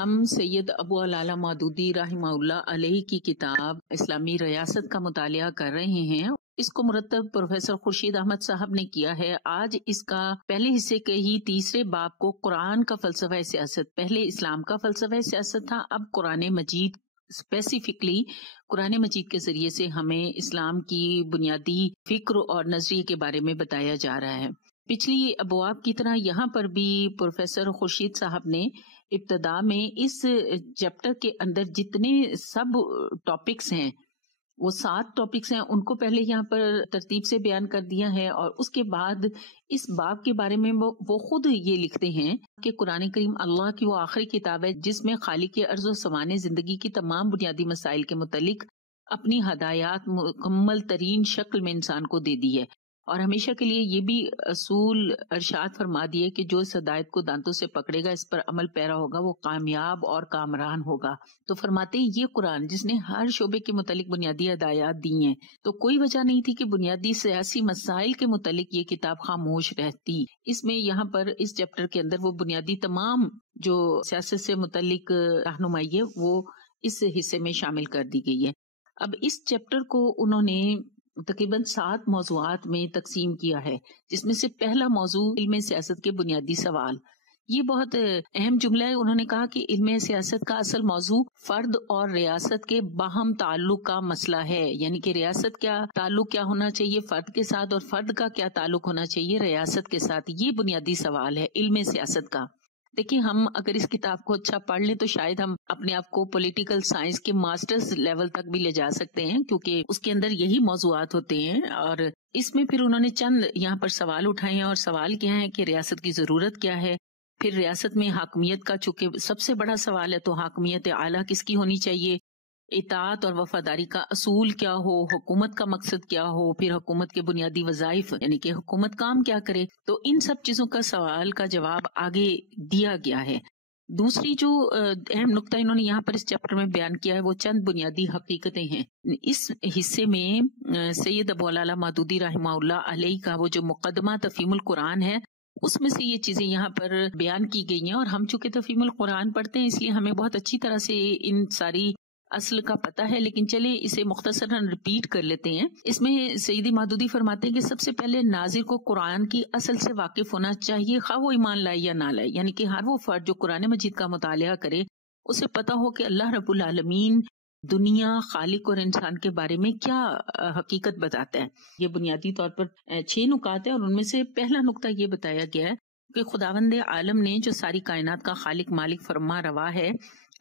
ہم سید ابو العلا مودودی رحمہ اللہ علیہ کی کتاب اسلامی ریاست کا مطالعہ کر رہے ہیں۔ اس کو مرتب پروفیسر خورشید احمد صاحب نے کیا ہے۔ آج اس کا پہلے حصے کے ہی تیسرے باب کو قرآن کا فلسفہ سیاست، پہلے اسلام کا فلسفہ سیاست تھا، اب قرآن مجید اسپیسیفکلی قرآن مجید کے ذریعے سے ہمیں اسلام کی بنیادی فکر اور نظریے کے بارے میں بتایا جا رہا ہے۔ پچھلی ابواب کی طرح یہاں پر بھی پروفیسر خورشید صاحب نے ابتدا میں اس چیپٹر کے اندر جتنے سب ٹاپکس ہیں، وہ 7 ٹاپکس ہیں، ان کو پہلے یہاں پر ترتیب سے بیان کر دیا ہے، اور اس کے بعد اس باب کے بارے میں وہ خود یہ لکھتے ہیں کہ قرآن کریم اللہ کی وہ آخری کتاب ہے جس میں خالق ارض و سمان زندگی کی تمام بنیادی مسائل کے متعلق اپنی ہدایات مکمل ترین شکل میں انسان کو دے دی ہے، اور ہمیشہ کے لیے یہ بھی اصول ارشاد فرما دیے کہ جو اس ہدایت کو دانتوں سے پکڑے گا، اس پر عمل پیرا ہوگا، وہ کامیاب اور کامران ہوگا۔ تو فرماتے ہیں یہ قرآن جس نے ہر شعبے کے متعلق بنیادی ہدایات دی ہیں، تو کوئی وجہ نہیں تھی کہ بنیادی سیاسی مسائل کے متعلق یہ کتاب خاموش رہتی۔ اس میں یہاں پر اس چیپٹر کے اندر وہ بنیادی تمام جو سیاست سے متعلق رہنمائی ہے وہ اس حصے میں شامل کر دی گئی ہے۔ اب اس چیپٹر کو انہوں نے تقریباً 7 موضوعات میں تقسیم کیا ہے، جس میں سے پہلا موضوع علم سیاست کے بنیادی سوال۔ یہ بہت اہم جملہ ہے۔ انہوں نے کہا کہ علم سیاست کا اصل موضوع فرد اور ریاست کے باہم تعلق کا مسئلہ ہے، یعنی کہ ریاست کا تعلق کیا ہونا چاہیے فرد کے ساتھ، اور فرد کا کیا تعلق ہونا چاہیے ریاست کے ساتھ۔ یہ بنیادی سوال ہے علم سیاست کا۔ دیکھیں، ہم اگر اس کتاب کو اچھا پڑھ لیں تو شاید ہم اپنے آپ کو پولیٹیکل سائنس کے ماسٹرز لیول تک بھی لے جا سکتے ہیں، کیونکہ اس کے اندر یہی موضوعات ہوتے ہیں۔ اور اس میں پھر انہوں نے چند یہاں پر سوال اٹھائے ہیں، اور سوال کیا ہے کہ ریاست کی ضرورت کیا ہے، پھر ریاست میں حاکمیت کا چونکہ سب سے بڑا سوال ہے تو حاکمیت اعلیٰ کس کی ہونی چاہیے، اطاعت اور وفاداری کا اصول کیا ہو، حکومت کا مقصد کیا ہو، پھر حکومت کے بنیادی وظائف یعنی کہ حکومت کام کیا کرے۔ تو ان سب چیزوں کا سوال کا جواب آگے دیا گیا ہے۔ دوسری جو اہم نقطہ انہوں نے یہاں پر اس چیپٹر میں بیان کیا ہے وہ چند بنیادی حقیقتیں ہیں۔ اس حصے میں سید ابو العلا مودودی رحمہ اللہ علیہ کا وہ جو مقدمہ تفہیم القرآن ہے، اس میں سے یہ چیزیں یہاں پر بیان کی گئی ہیں، اور ہم چونکہ تفہیم القرآن پڑھتے ہیں اس لیے ہمیں بہت اچھی طرح سے ان ساری اصل کا پتہ ہے، لیکن چلیں اسے مختصراً ریپیٹ کر لیتے ہیں۔ اس میں سیدی مودودی فرماتے ہیں کہ سب سے پہلے ناظر کو قرآن کی اصل سے واقف ہونا چاہیے، خواہ وہ ایمان لائے یا نہ لائے، یعنی کہ ہر وہ فرد جو قرآن مجید کا مطالعہ کرے اسے پتہ ہو کہ اللہ رب العالمین دنیا، خالق اور انسان کے بارے میں کیا حقیقت بتاتا ہے۔ یہ بنیادی طور پر 6 نکات ہیں، اور ان میں سے پہلا نقطہ یہ بتایا گیا ہے کہ خداوند عالم نے جو ساری کائنات کا خالق مالک فرما روا ہے،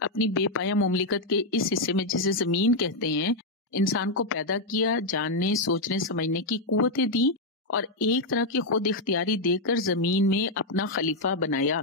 اپنی بے پایہ مملکت کے اس حصے میں جسے زمین کہتے ہیں، انسان کو پیدا کیا، جاننے، سوچنے، سمجھنے کی قوتیں دی، اور ایک طرح کی خود اختیاری دے کر زمین میں اپنا خلیفہ بنایا۔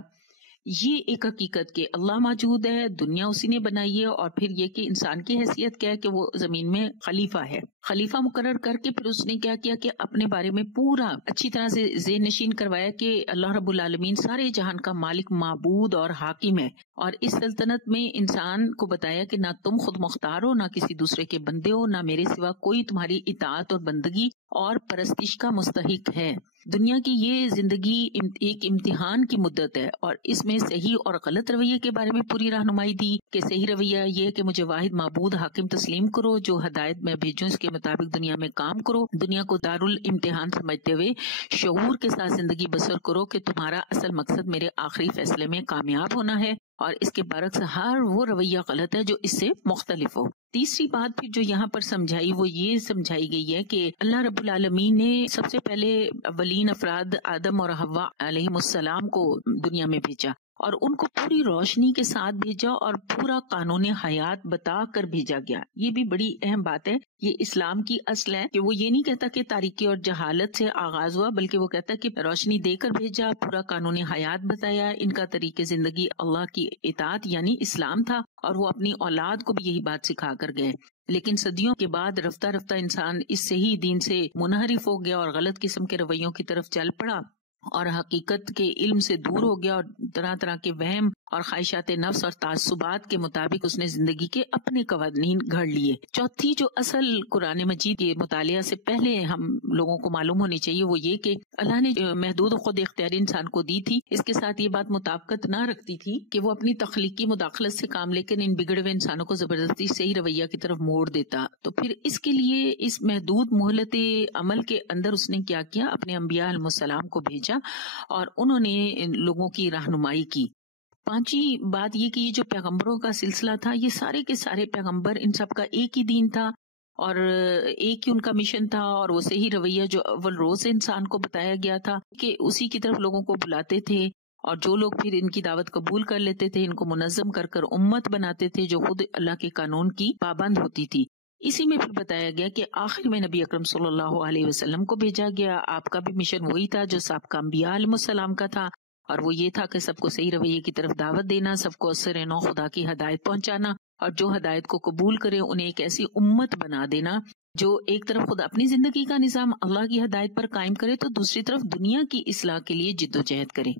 یہ ایک حقیقت کہ اللہ موجود ہے، دنیا اسی نے بنائی ہے، اور پھر یہ کہ انسان کی حیثیت کیا ہے کہ وہ زمین میں خلیفہ ہے۔ خلیفہ مقرر کر کے پھر اس نے کیا کیا کہ اپنے بارے میں پورا اچھی طرح سے ذہن نشین کروایا کہ اللہ رب العالمین سارے جہان کا مالک، معبود اور حاکم ہے، اور اس سلطنت میں انسان کو بتایا کہ نہ تم خود مختار ہو، نہ کسی دوسرے کے بندے ہو، نہ میرے سوا کوئی تمہاری اطاعت اور بندگی اور پرستش کا مستحق ہے۔ دنیا کی یہ زندگی ایک امتحان کی مدت ہے، اور اس میں صحیح اور غلط رویے کے بارے میں پوری رہنمائی دی کہ صحیح رویہ یہ ہے کہ مجھے واحد معبود حاکم تسلیم کرو، جو ہدایت میں بھیجوں اس کے مطابق دنیا میں کام کرو، دنیا کو دارالامتحان سمجھتے ہوئے شعور کے ساتھ زندگی بسر کرو کہ تمہارا اصل مقصد میرے آخری فیصلے میں کامیاب ہونا ہے، اور اس کے برعکس ہر وہ رویہ غلط ہے جو اس سے مختلف ہو۔ تیسری بات پھر جو یہاں پر سمجھائی وہ یہ سمجھائی گئی ہے کہ اللہ رب العالمین نے سب سے پہلے اولین افراد آدم اور حوا علیہ السلام کو دنیا میں بھیجا، اور ان کو پوری روشنی کے ساتھ بھیجا، اور پورا قانون حیات بتا کر بھیجا گیا۔ یہ بھی بڑی اہم بات ہے۔ یہ اسلام کی اصل ہے کہ وہ یہ نہیں کہتا کہ تاریکی اور جہالت سے آغاز ہوا، بلکہ وہ کہتا ہے کہ روشنی دے کر بھیجا، پورا قانون حیات بتایا، ان کا طریقے زندگی اللہ کی اطاعت یعنی اسلام تھا، اور وہ اپنی اولاد کو بھی یہی بات سکھا کر گئے۔ لیکن صدیوں کے بعد رفتہ رفتہ انسان اس صحیح دین سے منحرف ہو گیا، اور غلط قسم کے رویوں کی طرف چل پڑا، اور حقیقت کے علم سے دور ہو گیا، اور طرح طرح کے وہم اور خواہشات نفس اور تعصبات کے مطابق اس نے زندگی کے اپنے قوانین گھڑ لیے۔ چوتھی جو اصل قرآن مجید کے مطالعہ سے پہلے ہم لوگوں کو معلوم ہونی چاہیے وہ یہ کہ اللہ نے محدود خود اختیاری انسان کو دی تھی، اس کے ساتھ یہ بات مطابقت نہ رکھتی تھی کہ وہ اپنی تخلیقی مداخلت سے کام لے کر ان بگڑے ہوئے انسانوں کو زبردستی صحیح رویہ کی طرف موڑ دیتا۔ تو پھر اس کے لیے اس محدود مہلت عمل کے اندر اس نے کیا کیا، اپنے انبیاء علیہ السلام کو بھیجا اور انہوں نے لوگوں کی رہنمائی کی۔ پانچویں بات یہ کہ یہ جو پیغمبروں کا سلسلہ تھا، یہ سارے کے سارے پیغمبر، ان سب کا ایک ہی دین تھا اور ایک ہی ان کا مشن تھا، اور وہ صحیح رویہ جو اول روز سے انسان کو بتایا گیا تھا کہ اسی کی طرف لوگوں کو بلاتے تھے، اور جو لوگ پھر ان کی دعوت قبول کر لیتے تھے، ان کو منظم کر کر امت بناتے تھے جو خود اللہ کے قانون کی پابند ہوتی تھی۔ اسی میں پھر بتایا گیا کہ آخر میں نبی اکرم صلی اللہ علیہ وسلم کو بھیجا گیا۔ آپ کا بھی مشن وہی تھا جو سابقہ انبیاء علیہ السلام کا تھا، اور وہ یہ تھا کہ سب کو صحیح رویے کی طرف دعوت دینا، سب کو اثر نو خدا کی ہدایت پہنچانا، اور جو ہدایت کو قبول کرے انہیں ایک ایسی امت بنا دینا جو ایک طرف خود اپنی زندگی کا نظام اللہ کی ہدایت پر قائم کرے تو دوسری طرف دنیا کی اصلاح کے لیے جد و جہد کرے۔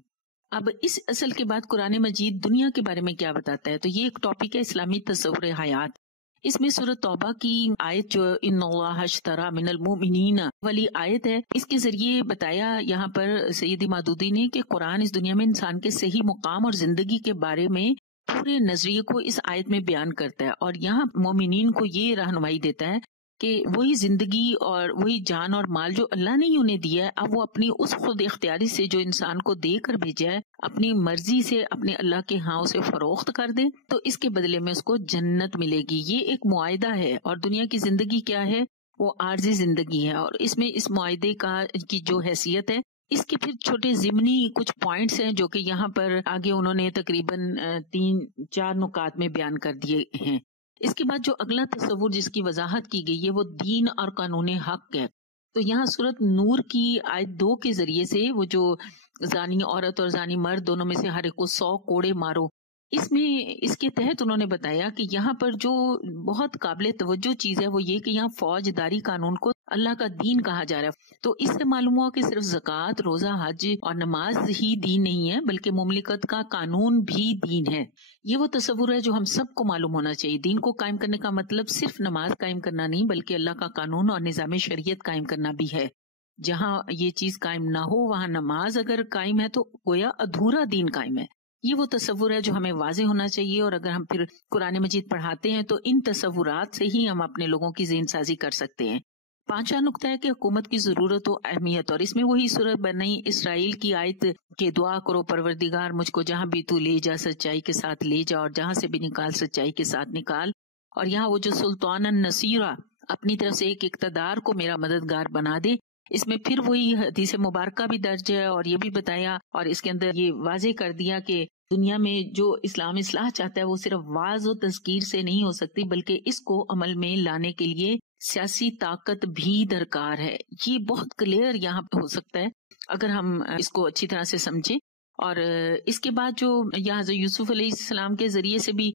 اب اس اصل کے بعد قرآن مجید دنیا کے بارے میں کیا بتاتا ہے، تو یہ ایک ٹاپک ہے اسلامی تصور حیات۔ اس میں سورۃ توبہ کی آیت جو ان اللہ اشتری من المؤمنین والی آیت ہے، اس کے ذریعے بتایا یہاں پر سیدی مودودی نے کہ قرآن اس دنیا میں انسان کے صحیح مقام اور زندگی کے بارے میں پورے نظریے کو اس آیت میں بیان کرتا ہے، اور یہاں مومنین کو یہ رہنمائی دیتا ہے کہ وہی زندگی اور وہی جان اور مال جو اللہ نے ہی انہیں دیا ہے، اب وہ اپنی اس خود اختیاری سے جو انسان کو دے کر بھیجا ہے، اپنی مرضی سے اپنے اللہ کے ہاں اسے فروخت کر دے تو اس کے بدلے میں اس کو جنت ملے گی۔ یہ ایک معاہدہ ہے، اور دنیا کی زندگی کیا ہے، وہ عارضی زندگی ہے، اور اس میں اس معاہدے کی جو حیثیت ہے، اس کے پھر چھوٹے ضمنی کچھ پوائنٹس ہیں جو کہ یہاں پر آگے انہوں نے تقریباً 3-4 نکات میں بیان کر دیے ہیں۔ اس کے بعد جو اگلا تصور جس کی وضاحت کی گئی ہے وہ دین اور قانون حق ہے۔ تو یہاں سورۃ نور کی آیت 2 کے ذریعے سے وہ جو زانی عورت اور زانی مرد دونوں میں سے ہر ایک کو 100 کوڑے مارو، اس کے تحت انہوں نے بتایا کہ یہاں پر جو بہت قابل توجہ چیز ہے وہ یہ کہ یہاں فوج داری قانون کو اللہ کا دین کہا جا رہا ہے۔ تو اس سے معلوم ہوا کہ صرف زکوٰۃ، روزہ، حج اور نماز ہی دین نہیں ہے، بلکہ مملکت کا قانون بھی دین ہے۔ یہ وہ تصور ہے جو ہم سب کو معلوم ہونا چاہیے۔ دین کو قائم کرنے کا مطلب صرف نماز قائم کرنا نہیں، بلکہ اللہ کا قانون اور نظام شریعت قائم کرنا بھی ہے۔ جہاں یہ چیز قائم نہ ہو وہاں نماز اگر قائم ہے تو گویا ادھورا دین قائم ہے۔ یہ وہ تصور ہے جو ہمیں واضح ہونا چاہیے، اور اگر ہم پھر قرآن مجید پڑھاتے ہیں تو ان تصورات سے ہی ہم اپنے لوگوں کی ذہن سازی کر سکتے ہیں۔ 5واں نقطہ ہے کہ حکومت کی ضرورت و اہمیت، اور اس میں وہی سورۃ بنی اسرائیل کی آیت کہ دعا کرو پروردگار مجھ کو جہاں بھی تو لے جا سچائی کے ساتھ لے جا، اور جہاں سے بھی نکال سچائی کے ساتھ نکال۔ اور یہاں وہ جو سلطان النصیرہ اپنی طرف سے ایک اقتدار کو میرا مددگار بنا دے، اس میں پھر وہی حدیث مبارکہ بھی درج ہے، اور یہ بھی بتایا اور اس کے اندر یہ واضح کر دیا کہ دنیا میں جو اسلام اصلاح چاہتا ہے وہ صرف واعظ و تذکیر سے نہیں ہو سکتی، بلکہ اس کو عمل میں لانے کے لیے سیاسی طاقت بھی درکار ہے۔ یہ بہت کلیئر یہاں پہ ہو سکتا ہے اگر ہم اس کو اچھی طرح سے سمجھیں۔ اور اس کے بعد جو یہاں حضرت یوسف علیہ السلام کے ذریعے سے بھی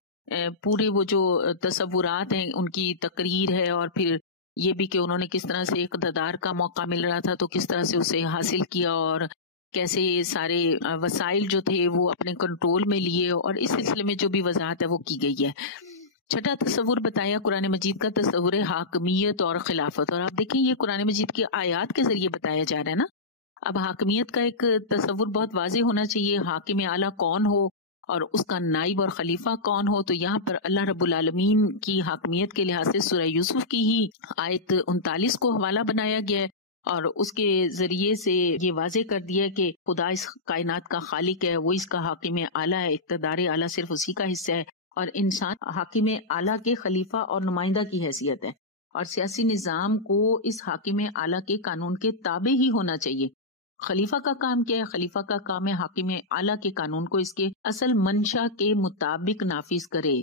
پورے وہ جو تصورات ہیں ان کی تقریر ہے، اور پھر یہ بھی کہ انہوں نے کس طرح سے اقتدار کا موقع مل رہا تھا تو کس طرح سے اسے حاصل کیا، اور کیسے سارے وسائل جو تھے وہ اپنے کنٹرول میں لیے، اور اس سلسلے میں جو بھی وضاحت ہے وہ کی گئی ہے۔ 6واں تصور بتایا قرآن مجید کا تصور حاکمیت اور خلافت، اور آپ دیکھیں یہ قرآن مجید کی آیات کے ذریعے بتایا جا رہا ہے نا۔ اب حاکمیت کا ایک تصور بہت واضح ہونا چاہیے، حاکم اعلیٰ کون ہو اور اس کا نائب اور خلیفہ کون ہو۔ تو یہاں پر اللہ رب العالمین کی حاکمیت کے لحاظ سے سورہ یوسف کی ہی آیت 39 کو حوالہ بنایا گیا ہے، اور اس کے ذریعے سے یہ واضح کر دیا کہ خدا اس کائنات کا خالق ہے، وہ اس کا حاکم اعلیٰ ہے، اقتدار اعلیٰ صرف اسی کا حصہ ہے، اور انسان حاکم اعلیٰ کے خلیفہ اور نمائندہ کی حیثیت ہے، اور سیاسی نظام کو اس حاکم اعلیٰ کے قانون کے تابع ہی ہونا چاہیے۔ خلیفہ کا کام کیا ہے؟ خلیفہ کا کام ہے حاکم اعلیٰ کے قانون کو اس کے اصل منشا کے مطابق نافذ کرے،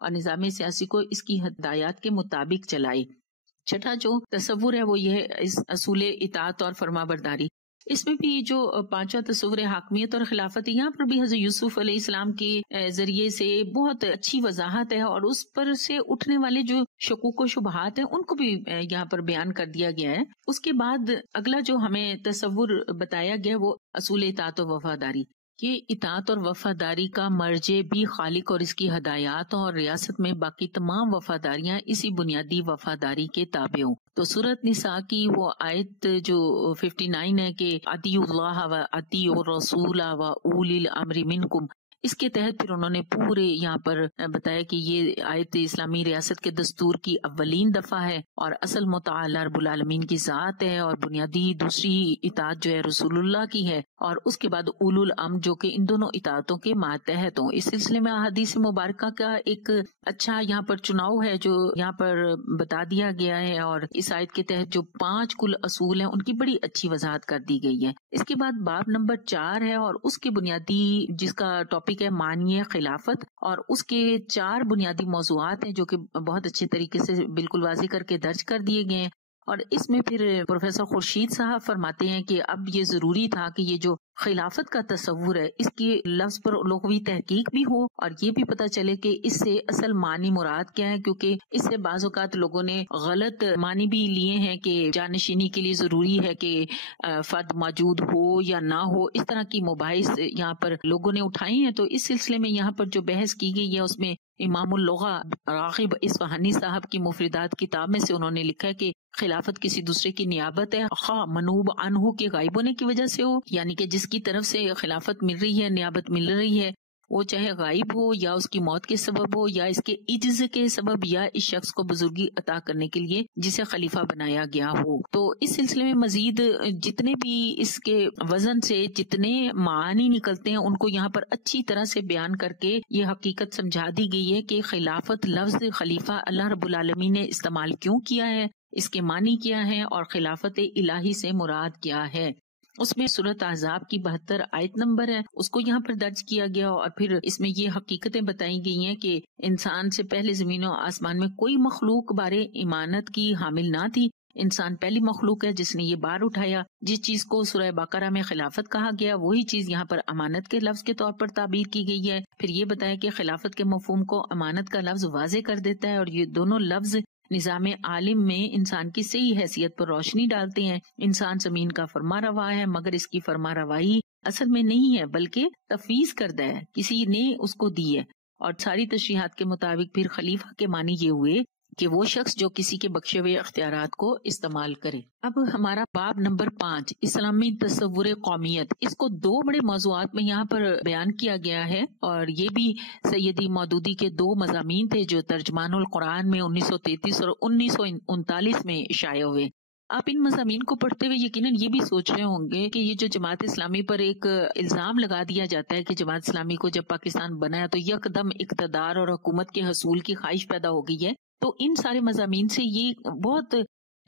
اور نظام سیاسی کو اس کی ہدایات کے مطابق چلائے۔ 6واں جو تصور ہے وہ یہ ہے اس اصول اطاعت اور فرما برداری۔ اس میں بھی جو 5واں تصور حاکمیت اور خلافت، یہاں پر بھی حضرت یوسف علیہ السلام کے ذریعے سے بہت اچھی وضاحت ہے، اور اس پر سے اٹھنے والے جو شکوک و شبہات ہیں ان کو بھی یہاں پر بیان کر دیا گیا ہے۔ اس کے بعد اگلا جو ہمیں تصور بتایا گیا وہ اصول اطاعت و وفاداری۔ کہ اطاعت اور وفاداری کا مرجع بھی خالق اور اس کی ہدایات اور ریاست میں باقی تمام وفاداریاں اسی بنیادی وفاداری کے تابع ہوں۔ تو سورۃ نساء کی وہ آیت جو 59 ہے کہ اطیعوا اللہ و اطیعوا الرسول و اولی الامر منکم، اس کے تحت پھر انہوں نے پورے یہاں پر بتایا کہ یہ آیت اسلامی ریاست کے دستور کی اولین دفعہ ہے اور اصل متعال رب العالمین کی ذات ہے، اور بنیادی دوسری اطاعت جو ہے رسول اللہ کی ہے، اور اس کے بعد اولو الامر جو کہ ان دونوں اطاعتوں کے ماتحت ہوں۔ اس سلسلے میں احادیث مبارکہ کا ایک اچھا یہاں پر چناؤ ہے جو یہاں پر بتا دیا گیا ہے، اور اس آیت کے تحت جو 5 کل اصول ہیں ان کی بڑی اچھی وضاحت کر دی گئی ہے۔ اس کے بعد باب نمبر 4 ہے، اور اس کے بنیادی جس کا ٹاپک ہے معنی خلافت، اور اس کے 4 بنیادی موضوعات ہیں جو کہ بہت اچھے طریقے سے بالکل واضح کر کے درج کر دیے گئے ہیں۔ اور اس میں پھر پروفیسر خورشید صاحب فرماتے ہیں کہ اب یہ ضروری تھا کہ یہ جو خلافت کا تصور ہے اس کے لفظ پر لغوی تحقیق بھی ہو، اور یہ بھی پتہ چلے کہ اس سے اصل معنی مراد کیا ہے، کیونکہ اس سے بعض اوقات لوگوں نے غلط معنی بھی لیے ہیں کہ جانشینی کے لیے ضروری ہے کہ فرد موجود ہو یا نہ ہو، اس طرح کی مباحث یہاں پر لوگوں نے اٹھائی ہیں۔ تو اس سلسلے میں یہاں پر جو بحث کی گئی ہے اس میں امام اللغہ راغب اصفہانی صاحب کی مفردات کتاب میں سے انہوں نے لکھا ہے کہ خلافت کسی دوسرے کی نیابت ہے، خواہ منوب عنہ کے غائب ہونے کی وجہ سے ہو، یعنی کہ جس کی طرف سے خلافت مل رہی ہے، نیابت مل رہی ہے، وہ چاہے غائب ہو یا اس کی موت کے سبب ہو یا اس کے عجز کے سبب یا اس شخص کو بزرگی عطا کرنے کے لیے جسے خلیفہ بنایا گیا ہو۔ تو اس سلسلے میں مزید جتنے بھی اس کے وزن سے جتنے معانی نکلتے ہیں ان کو یہاں پر اچھی طرح سے بیان کر کے یہ حقیقت سمجھا دی گئی ہے کہ خلافت لفظ خلیفہ اللہ رب العالمین نے استعمال کیوں کیا ہے، اس کے معنی کیا ہے، اور خلافت الہی سے مراد کیا ہے۔ اس میں سورۃ احزاب کی 72 آیت نمبر ہے، اس کو یہاں پر درج کیا گیا، اور پھر اس میں یہ حقیقتیں بتائی گئی ہیں کہ انسان سے پہلے زمین و آسمان میں کوئی مخلوق بارے امانت کی حامل نہ تھی۔ انسان پہلی مخلوق ہے جس نے یہ بار اٹھایا۔ جس چیز کو سورہ بقرہ میں خلافت کہا گیا وہی چیز یہاں پر امانت کے لفظ کے طور پر تعبیر کی گئی ہے۔ پھر یہ بتایا کہ خلافت کے مفہوم کو امانت کا لفظ واضح کر دیتا ہے، اور یہ دونوں لفظ نظام عالم میں انسان کی صحیح حیثیت پر روشنی ڈالتے ہیں۔ انسان زمین کا فرما روا ہے، مگر اس کی فرما روائی اصل میں نہیں ہے بلکہ تفویض کردہ ہے، کسی نے اس کو دی ہے۔ اور ساری تشریحات کے مطابق پھر خلیفہ کے معنی یہ ہوئے کہ وہ شخص جو کسی کے بخشے ہوئے اختیارات کو استعمال کرے۔ اب ہمارا باب نمبر 5 اسلامی تصور قومیت، اس کو 2 بڑے موضوعات میں یہاں پر بیان کیا گیا ہے، اور یہ بھی سیدی مودودی کے 2 مضامین تھے جو ترجمان القرآن میں 1933 اور 1939 میں شائع ہوئے۔ آپ ان مضامین کو پڑھتے ہوئے یقیناً یہ بھی سوچ رہے ہوں گے کہ یہ جو جماعت اسلامی پر ایک الزام لگا دیا جاتا ہے کہ جماعت اسلامی کو جب پاکستان بنایا تو یکدم اقتدار اور حکومت کے حصول کی خواہش پیدا ہو گئی ہے، تو ان سارے مضامین سے یہ بہت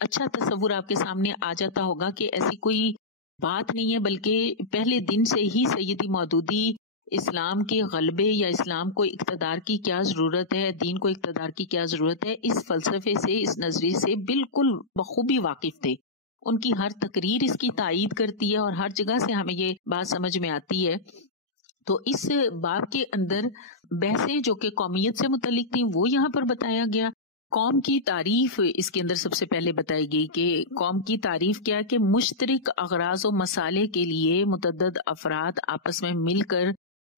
اچھا تصور آپ کے سامنے آ جاتا ہوگا کہ ایسی کوئی بات نہیں ہے، بلکہ پہلے دن سے ہی سیدی مودودی اسلام کے غلبے یا اسلام کو اقتدار کی کیا ضرورت ہے، دین کو اقتدار کی کیا ضرورت ہے، اس فلسفے سے، اس نظریے سے بالکل بخوبی واقف تھے۔ ان کی ہر تقریر اس کی تائید کرتی ہے، اور ہر جگہ سے ہمیں یہ بات سمجھ میں آتی ہے۔ تو اس باب کے اندر بحثیں جو کہ قومیت سے متعلق تھیں وہ یہاں پر بتایا گیا۔ قوم کی تعریف اس کے اندر سب سے پہلے بتائی گئی کہ قوم کی تعریف کیا ہے کہ مشترک اغراض و مصالح کے لیے متعدد افراد آپس میں مل کر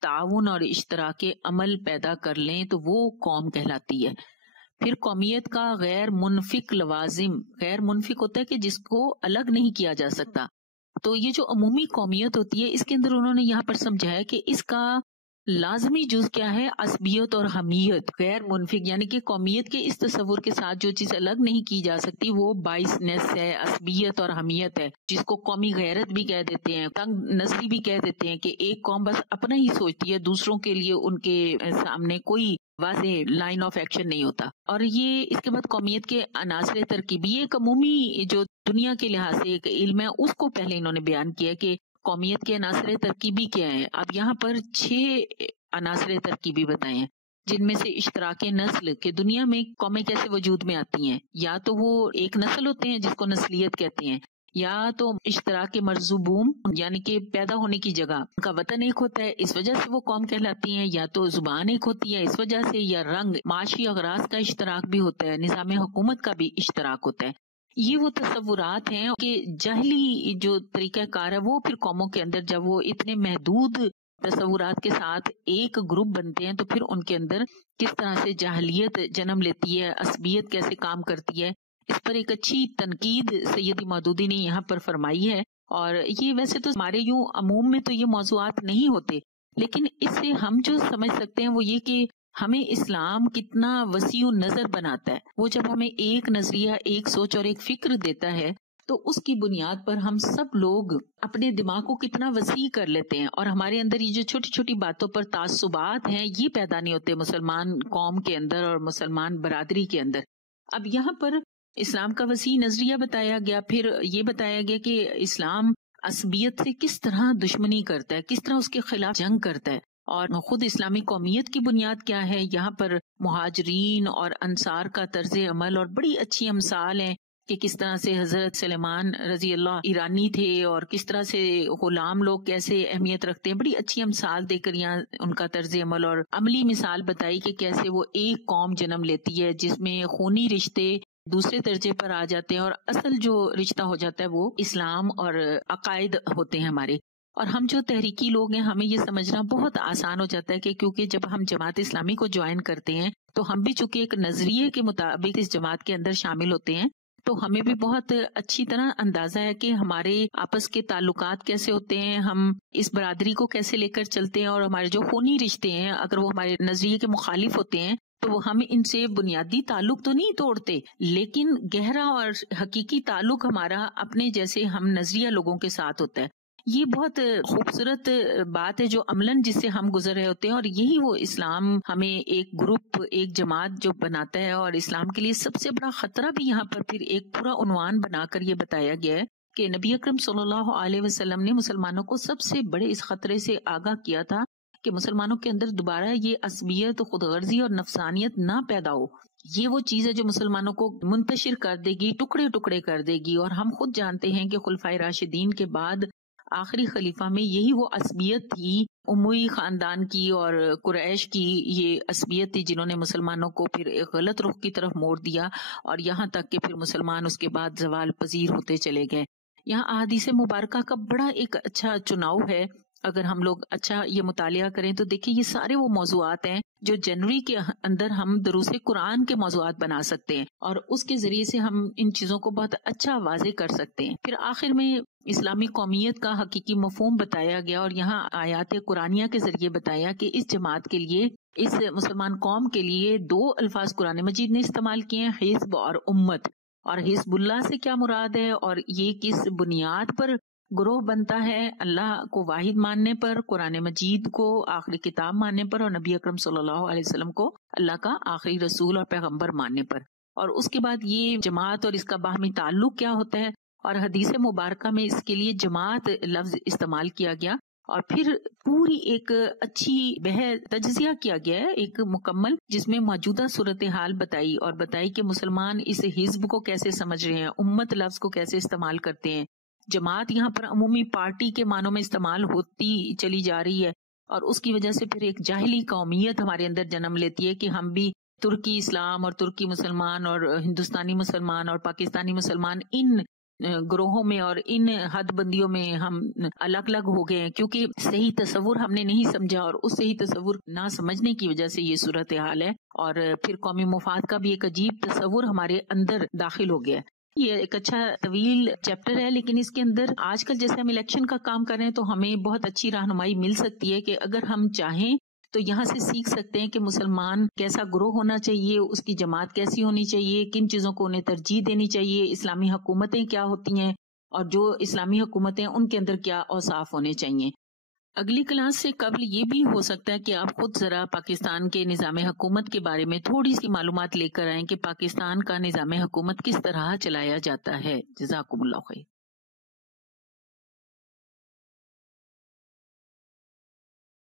تعاون اور اشتراک عمل پیدا کر لیں تو وہ قوم کہلاتی ہے۔ پھر قومیت کا غیر منفک لوازم، غیر منفک ہوتا ہے کہ جس کو الگ نہیں کیا جا سکتا۔ تو یہ جو عمومی قومیت ہوتی ہے اس کے اندر انہوں نے یہاں پر سمجھایا کہ اس کا لازمی جز کیا ہے، عصبیت اور حمیت۔ غیر منفک یعنی کہ قومیت کے اس تصور کے ساتھ جو چیز الگ نہیں کی جا سکتی وہ باعث ہے، عصبیت اور حمیت ہے، جس کو قومی غیرت بھی کہہ دیتے ہیں، تنگ نسلی بھی کہہ دیتے ہیں کہ ایک قوم بس اپنا ہی سوچتی ہے، دوسروں کے لیے ان کے سامنے کوئی واضح لائن آف ایکشن نہیں ہوتا۔ اور یہ اس کے بعد قومیت کے عناصر ترکیبی، ایک عمومی جو دنیا کے لحاظ سے ایک علم ہے اس کو پہلے انہوں نے بیان کیا کہ قومیت کے عناصر ترکیبی کیا ہیں۔ اب یہاں پر 6 عناصر ترکیبی بتائے ہیں، جن میں سے اشتراک نسل کہ دنیا میں قومیں کیسے وجود میں آتی ہیں، یا تو وہ ایک نسل ہوتے ہیں جس کو نسلیت کہتے ہیں، یا تو اشتراک مرزوبوم یعنی کہ پیدا ہونے کی جگہ ان کا وطن ایک ہوتا ہے اس وجہ سے وہ قوم کہلاتی ہیں، یا تو زبان ایک ہوتی ہے اس وجہ سے، یا رنگ، معاشی اغراض کا اشتراک بھی ہوتا ہے، نظام حکومت کا بھی اشتراک ہوتا ہے۔ یہ وہ تصورات ہیں کہ جاہلی جو طریقہ کار ہے وہ پھر قوموں کے اندر جب وہ اتنے محدود تصورات کے ساتھ ایک گروپ بنتے ہیں تو پھر ان کے اندر کس طرح سے جاہلیت جنم لیتی ہے، عصبیت کیسے کام کرتی ہے، اس پر ایک اچھی تنقید سیدی مودودی نے یہاں پر فرمائی ہے۔ اور یہ ویسے تو ہمارے یوں عموم میں تو یہ موضوعات نہیں ہوتے، لیکن اس سے ہم جو سمجھ سکتے ہیں وہ یہ کہ ہمیں اسلام کتنا وسیع نظر بناتا ہے۔ وہ جب ہمیں ایک نظریہ، ایک سوچ اور ایک فکر دیتا ہے تو اس کی بنیاد پر ہم سب لوگ اپنے دماغ کو کتنا وسیع کر لیتے ہیں، اور ہمارے اندر یہ جو چھوٹی چھوٹی باتوں پر تعصبات ہیں یہ پیدا نہیں ہوتے مسلمان قوم کے اندر اور مسلمان برادری کے اندر۔ اب یہاں پر اسلام کا وسیع نظریہ بتایا گیا، پھر یہ بتایا گیا کہ اسلام عصبیت سے کس طرح دشمنی کرتا ہے، کس طرح اس کے خلاف جنگ کرتا ہے، اور خود اسلامی قومیت کی بنیاد کیا ہے۔ یہاں پر مہاجرین اور انصار کا طرز عمل اور بڑی اچھی امثال ہیں کہ کس طرح سے حضرت سلیمان رضی اللہ ایرانی تھے اور کس طرح سے غلام لوگ کیسے اہمیت رکھتے ہیں۔ بڑی اچھی امثال دے کر یہاں ان کا طرز عمل اور عملی مثال بتائی کہ کیسے وہ ایک قوم جنم لیتی ہے جس میں خونی رشتے دوسرے درجے پر آ جاتے ہیں اور اصل جو رشتہ ہو جاتا ہے وہ اسلام اور عقائد ہوتے ہیں ہمارے۔ اور ہم جو تحریکی لوگ ہیں ہمیں یہ سمجھنا بہت آسان ہو جاتا ہے کہ کیونکہ جب ہم جماعت اسلامی کو جوائن کرتے ہیں تو ہم بھی چونکہ ایک نظریے کے مطابق اس جماعت کے اندر شامل ہوتے ہیں، تو ہمیں بھی بہت اچھی طرح اندازہ ہے کہ ہمارے آپس کے تعلقات کیسے ہوتے ہیں، ہم اس برادری کو کیسے لے کر چلتے ہیں، اور ہمارے جو خونی رشتے ہیں اگر وہ ہمارے نظریے کے مخالف ہوتے ہیں تو ہم ان سے بنیادی تعلق تو نہیں توڑتے، لیکن گہرا اور حقیقی تعلق ہمارا اپنے جیسے ہم نظریہ لوگوں کے ساتھ ہوتا ہے۔ یہ بہت خوبصورت بات ہے جو عملاً جس سے ہم گزر رہے ہوتے ہیں، اور یہی وہ اسلام ہمیں ایک گروپ، ایک جماعت جو بناتا ہے۔ اور اسلام کے لیے سب سے بڑا خطرہ بھی یہاں پر پھر ایک پورا عنوان بنا کر یہ بتایا گیا ہے کہ نبی اکرم صلی اللہ علیہ وسلم نے مسلمانوں کو سب سے بڑے اس خطرے سے آگاہ کیا تھا کہ مسلمانوں کے اندر دوبارہ یہ عصبیت، خود غرضی اور نفسانیت نہ پیدا ہو۔ یہ وہ چیز ہے جو مسلمانوں کو منتشر کر دے گی، ٹکڑے ٹکڑے کر دے گی۔ اور ہم خود جانتے ہیں کہ خلفائے راشدین کے بعد آخری خلیفہ میں یہی وہ عصبیت تھی، اموی خاندان کی اور قریش کی یہ عصبیت تھی جنہوں نے مسلمانوں کو پھر ایک غلط رخ کی طرف موڑ دیا، اور یہاں تک کہ پھر مسلمان اس کے بعد زوال پذیر ہوتے چلے گئے۔ یہاں احادیث مبارکہ کا بڑا ایک اچھا چناؤ ہے۔ اگر ہم لوگ اچھا یہ مطالعہ کریں تو دیکھیں یہ سارے وہ موضوعات ہیں جو جنوری کے اندر ہم دروس قرآن کے موضوعات بنا سکتے ہیں، اور اس کے ذریعے سے ہم ان چیزوں کو بہت اچھا واضح کر سکتے ہیں۔ پھر آخر میں اسلامی قومیت کا حقیقی مفہوم بتایا گیا، اور یہاں آیات قرآنیہ کے ذریعے بتایا کہ اس جماعت کے لیے، اس مسلمان قوم کے لیے دو الفاظ قرآن مجید نے استعمال کیے ہیں، حزب اور امت۔ اور حزب اللہ سے کیا مراد ہے اور یہ کس بنیاد پر گروہ بنتا ہے؟ اللہ کو واحد ماننے پر، قرآن مجید کو آخری کتاب ماننے پر، اور نبی اکرم صلی اللہ علیہ وسلم کو اللہ کا آخری رسول اور پیغمبر ماننے پر۔ اور اس کے بعد یہ جماعت اور اس کا باہمی تعلق کیا ہوتا ہے، اور حدیث مبارکہ میں اس کے لیے جماعت لفظ استعمال کیا گیا، اور پھر پوری ایک اچھی تجزیہ کیا گیا ہے ایک مکمل، جس میں موجودہ صورتحال بتائی، اور بتائی کہ مسلمان اس حزب کو کیسے سمجھ رہے ہیں، امت لفظ کو کیسے استعمال کرتے ہیں۔ جماعت یہاں پر عمومی پارٹی کے معنوں میں استعمال ہوتی چلی جا رہی ہے، اور اس کی وجہ سے پھر ایک جاہلی قومیت ہمارے اندر جنم لیتی ہے کہ ہم بھی ترکی اسلام اور ترکی مسلمان اور ہندوستانی مسلمان اور پاکستانی مسلمان ان گروہوں میں اور ان حد بندیوں میں ہم الگ الگ ہو گئے ہیں، کیونکہ صحیح تصور ہم نے نہیں سمجھا، اور اس صحیح تصور نہ سمجھنے کی وجہ سے یہ صورتحال ہے، اور پھر قومی مفاد کا بھی ایک عجیب تصور ہمارے اندر داخل ہو گیا ہے۔ یہ ایک اچھا طویل چیپٹر ہے، لیکن اس کے اندر آج کل جیسے ہم الیکشن کا کام کر رہے ہیں تو ہمیں بہت اچھی رہنمائی مل سکتی ہے کہ اگر ہم چاہیں تو یہاں سے سیکھ سکتے ہیں کہ مسلمان کیسا گروہ ہونا چاہیے، اس کی جماعت کیسی ہونی چاہیے، کن چیزوں کو انہیں ترجیح دینی چاہیے، اسلامی حکومتیں کیا ہوتی ہیں، اور جو اسلامی حکومتیں ان کے اندر کیا اوصاف ہونے چاہیے۔ اگلی کلاس سے قبل یہ بھی ہو سکتا ہے کہ آپ خود ذرا پاکستان کے نظام حکومت کے بارے میں تھوڑی سی معلومات لے کر آئیں کہ پاکستان کا نظام حکومت کس طرح چلایا جاتا ہے۔ جزاکم اللہ خیر۔